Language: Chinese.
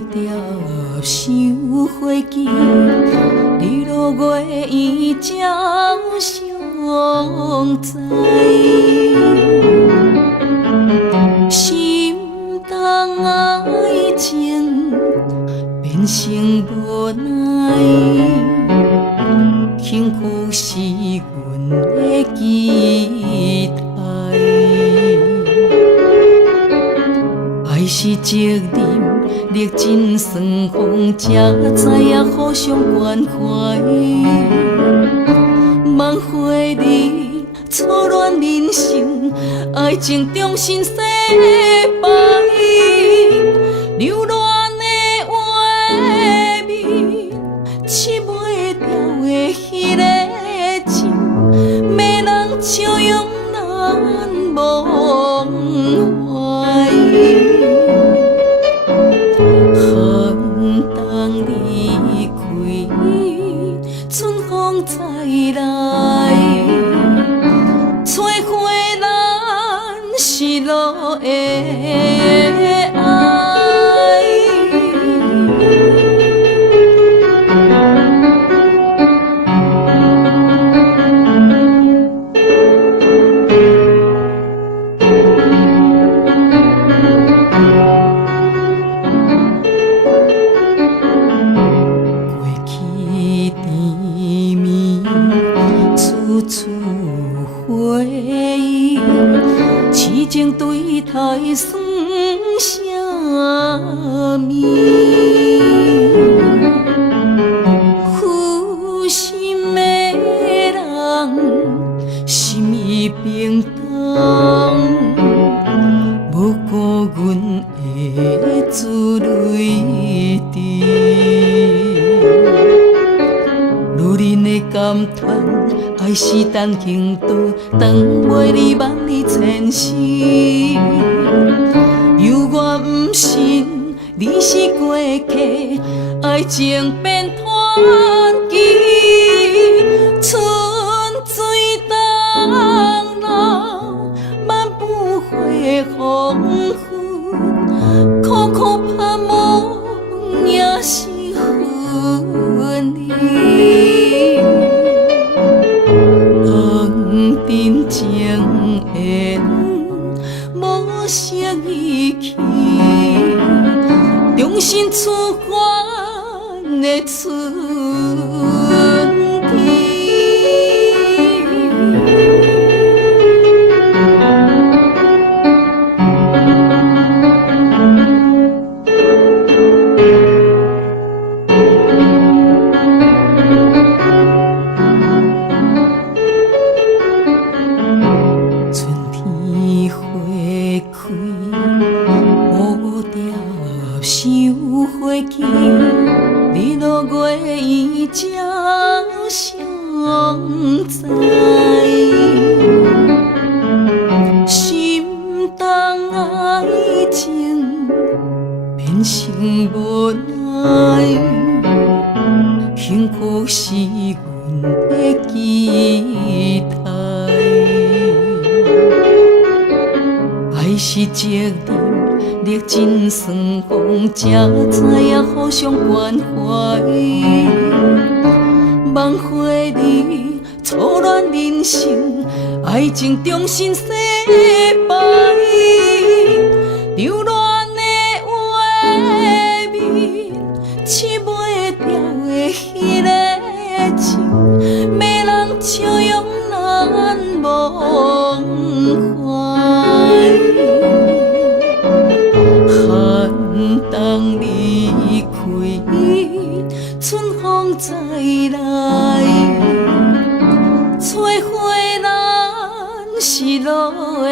条收花枝，日落月圆照相知。心动爱情变成无奈，幸福是阮的期待。爱是责任，历尽酸风，才知影互相关怀。梦回你初恋人生，爱情重新洗白。留恋的画面，拭袂掉的迄个情，要人笑容难忘怀。寒冬离开，春风再来，找回咱失落的爱。回忆，痴情对待算啥物？负心的人，心意平等，无顾阮的珠泪滴。女人的感叹。爱是陈情刀，断袂离万里千丝。犹原不信你是过客，爱情变传奇。春水东流，漫步花黄昏，苦苦盼望也是分离。真情缘无声依去，重新出发的春天。收花枝，日落月圆照相知。心动爱情变成无奈，幸福是阮的期待。爱是责任。历尽酸风，才知影互相关怀。梦回你初恋人生，爱情重新洗白。留恋的画面，拭袂掉的迄个情，要人笑容难忘怀。冬离开，春风再来，找回咱失落的